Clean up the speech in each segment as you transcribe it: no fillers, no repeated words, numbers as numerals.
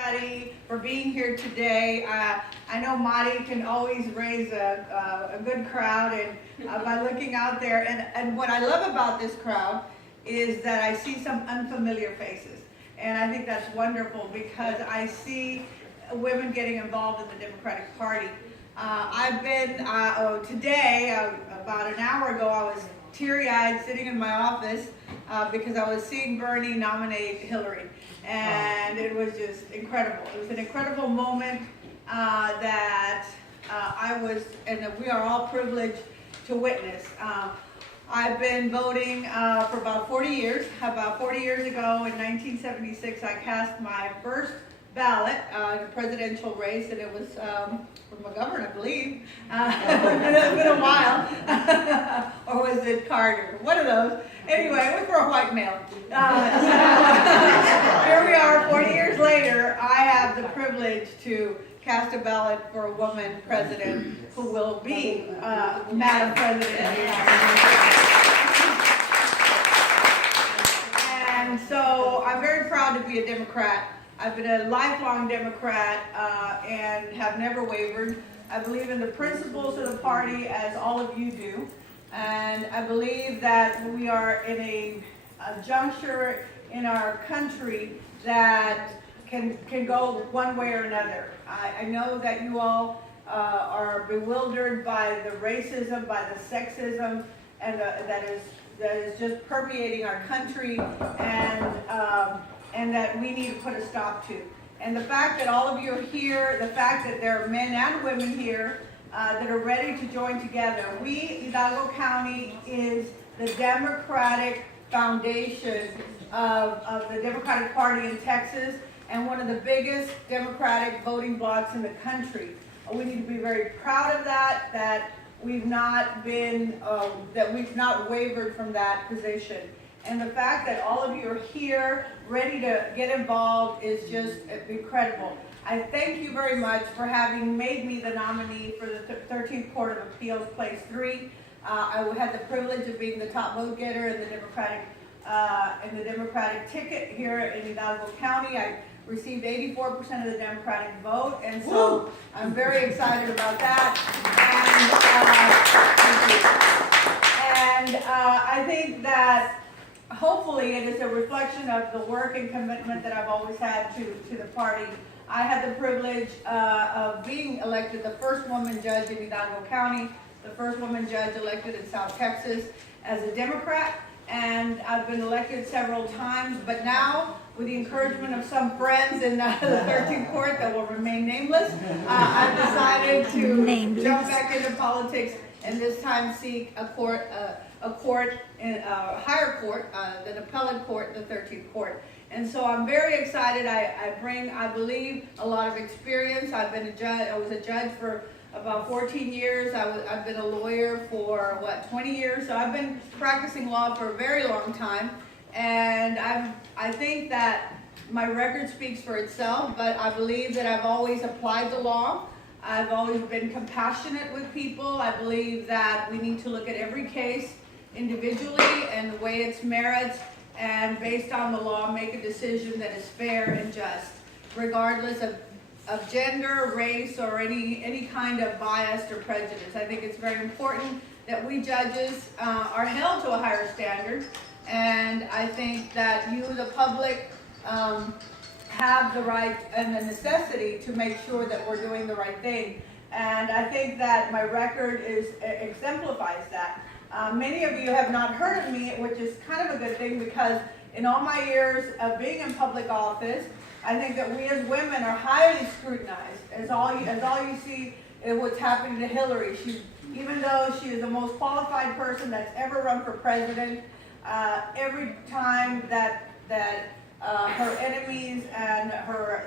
everybody for being here today. I know Madi can always raise a good crowd and by looking out there. And what I love about this crowd is that I see some unfamiliar faces. And I think that's wonderful because I see women getting involved in the Democratic Party. I've been, today, about an hour ago, I was teary-eyed sitting in my office because I was seeing Bernie nominate Hillary. And it was just incredible. It was an incredible moment that I was, and that we are all privileged to witness. I've been voting for about 40 years. About 40 years ago in 1976, I cast my first ballot in a presidential race, and it was for McGovern, I believe. It's been a while. Or was it Carter? One of those. Anyway, it was for a white male. Here we are 40 years later. I have the privilege to cast a ballot for a woman president who will be Madam President of the United States. And so I'm very proud to be a Democrat. I've been a lifelong Democrat and have never wavered. I believe in the principles of the party as all of you do. And I believe that we are in a juncture in our country that can go one way or another. I know that you all are bewildered by the racism, by the sexism, and that is just permeating our country, and that we need to put a stop to. And the fact that all of you are here, the fact that there are men and women here that are ready to join together. Hidalgo County is the Democratic foundation of the Democratic Party in Texas, and one of the biggest Democratic voting blocs in the country. We need to be very proud of that we've not been, that we've not wavered from that position. And the fact that all of you are here, ready to get involved, is just incredible. I thank you very much for having made me the nominee for the 13th Court of Appeals, Place 3. I had the privilege of being the top vote getter in the Democratic ticket here in Hidalgo County. I received 84% of the Democratic vote, and so I'm very excited about that. And I think that hopefully it is a reflection of the work and commitment that I've always had to the party. I had the privilege of being elected the first woman judge in Hidalgo County, the first woman judge elected in South Texas as a Democrat, and I've been elected several times, but now, with the encouragement of some friends in the 13th Court that will remain nameless, I've decided to jump back into politics and this time seek a higher court, the appellate court, the 13th Court. And so I'm very excited. I bring, I believe, a lot of experience. I've been a judge. I was a judge for about 14 years. I've been a lawyer for, 20 years? So I've been practicing law for a very long time. And I think that my record speaks for itself, but I believe that I've always applied the law. I've always been compassionate with people. I believe that we need to look at every case individually and weigh its merits, and based on the law, make a decision that is fair and just, regardless of gender, race, or any kind of bias or prejudice. I think it's very important that we judges are held to a higher standard, and I think that you, the public, have the right and the necessity to make sure that we're doing the right thing. And I think that my record exemplifies that. Many of you have not heard of me, which is kind of a good thing, because in all my years of being in public office, I think that we as women are highly scrutinized. As all you see is what's happening to Hillary. Even though she is the most qualified person that's ever run for president, every time that her enemies and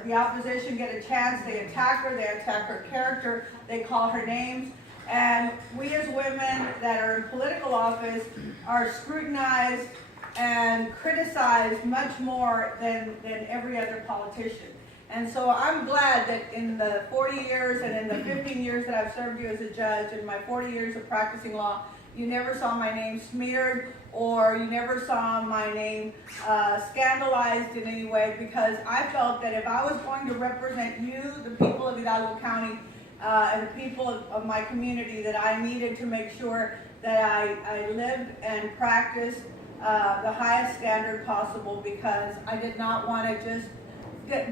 the opposition get a chance, they attack her, they attack her character, they call her names. And we as women that are in political office are scrutinized and criticized much more than every other politician. And so I'm glad that in the 40 years and in the 15 years that I've served you as a judge, and my 40 years of practicing law, you never saw my name smeared, or you never saw my name scandalized in any way, because I felt that if I was going to represent you, the people of Hidalgo County, and the people of my community, that I needed to make sure that I lived and practiced the highest standard possible, because I did not want to just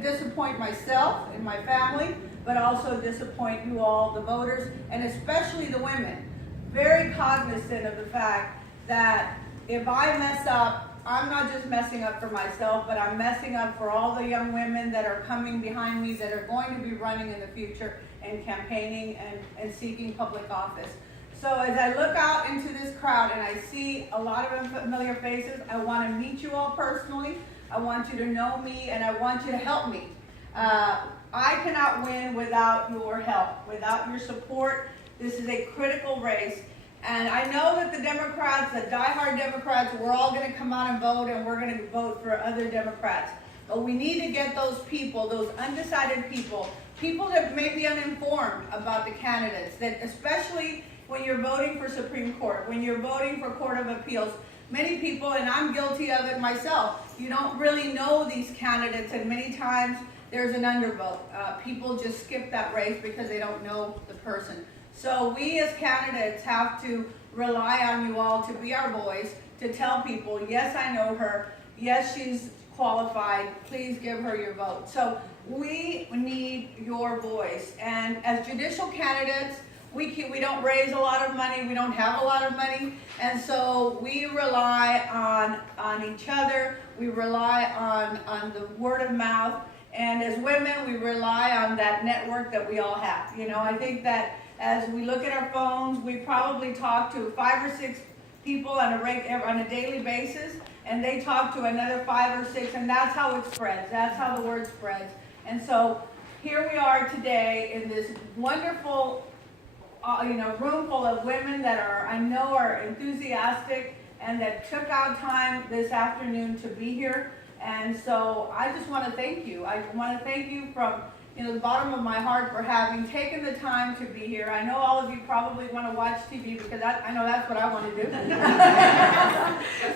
disappoint myself and my family, but also disappoint you all, the voters, and especially the women. Very cognizant of the fact that if I mess up, I'm not just messing up for myself, but I'm messing up for all the young women that are coming behind me, that are going to be running in the future and campaigning and seeking public office. So as I look out into this crowd and I see a lot of unfamiliar faces, I want to meet you all personally. I want you to know me, and I want you to help me. I cannot win without your help, without your support. This is a critical race. And I know that the Democrats, the diehard Democrats, we're all going to come out and vote, and we're going to vote for other Democrats. But we need to get those people, those undecided people that may be uninformed about the candidates, that especially when you're voting for Supreme Court, when you're voting for Court of Appeals, many people, and I'm guilty of it myself, you don't really know these candidates, and many times there's an undervote. People just skip that race because they don't know the person. So we as candidates have to rely on you all to be our voice, to tell people, yes, I know her, yes, she's qualified, please give her your vote. So we need your voice. And as judicial candidates, we don't raise a lot of money, we don't have a lot of money, and so we rely on each other, we rely on the word of mouth, and as women, we rely on that network that we all have. You know, I think that as we look at our phones, we probably talk to 5 or 6 people on a daily basis, and they talk to another 5 or 6, and that's how it spreads, that's how the word spreads. And so here we are today in this wonderful room full of women that I know are enthusiastic and that took out time this afternoon to be here. And so I just want to thank you. I want to thank you from the bottom of my heart for having taken the time to be here. I know all of you probably want to watch TV, because I know that's what I want to do. And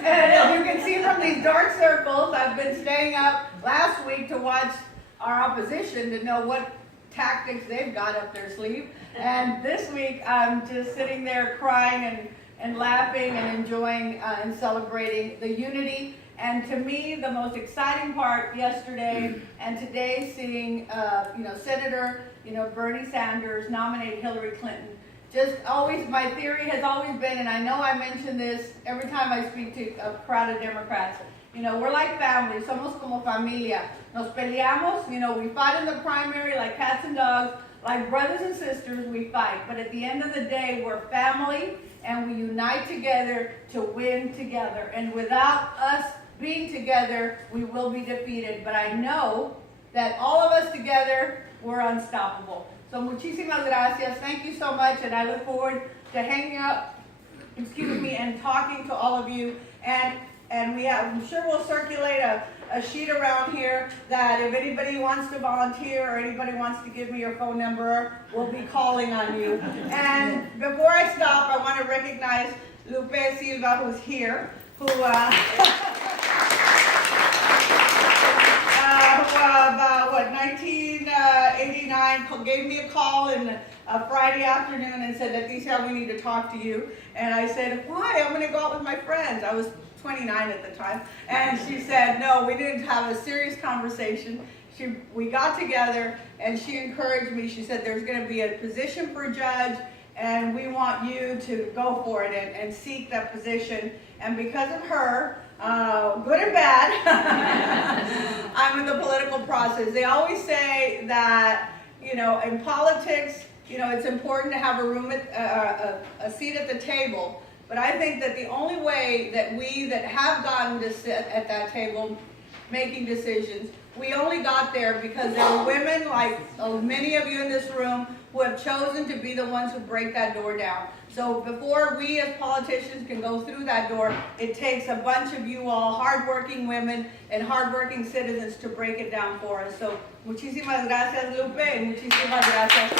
as you can see from these dark circles, I've been staying up last week to watch our opposition to know what tactics they've got up their sleeve. And this week I'm just sitting there crying and laughing and enjoying and celebrating the unity. And to me, the most exciting part yesterday and today, seeing Senator Bernie Sanders nominate Hillary Clinton. Just always, my theory has always been, and I know I mention this every time I speak to a crowd of Democrats, we're like family, somos como familia. Nos peleamos, we fight in the primary like cats and dogs, like brothers and sisters, we fight. But at the end of the day, we're family, and we unite together to win together. And without us being together, we will be defeated. But I know that all of us together, we're unstoppable. So muchísimas gracias. Thank you so much, and I look forward to hanging up, and talking to all of you. And I'm sure we'll circulate a sheet around here that if anybody wants to volunteer or anybody wants to give me your phone number, we'll be calling on you. And before I stop, I want to recognize Lupe Silva, who's here, who about 1989 gave me a call in a Friday afternoon and said, Leticia, we need to talk to you. And I said, why? I'm going to go out with my friends. I was 29 at the time. And she said, no, we didn't have a serious conversation. We got together and she encouraged me. She said, there's going to be a position for a judge, and we want you to go for it and seek that position. And because of her, good and bad, I'm in the political process. They always say that, in politics, it's important to have a seat at the table. But I think that the only way that we that have gotten to sit at that table making decisions, we only got there because there were women like many of you in this room who have chosen to be the ones who break that door down. So before we as politicians can go through that door, it takes a bunch of you all, hardworking women and hardworking citizens, to break it down for us. So muchísimas gracias, Lupe, and muchísimas gracias.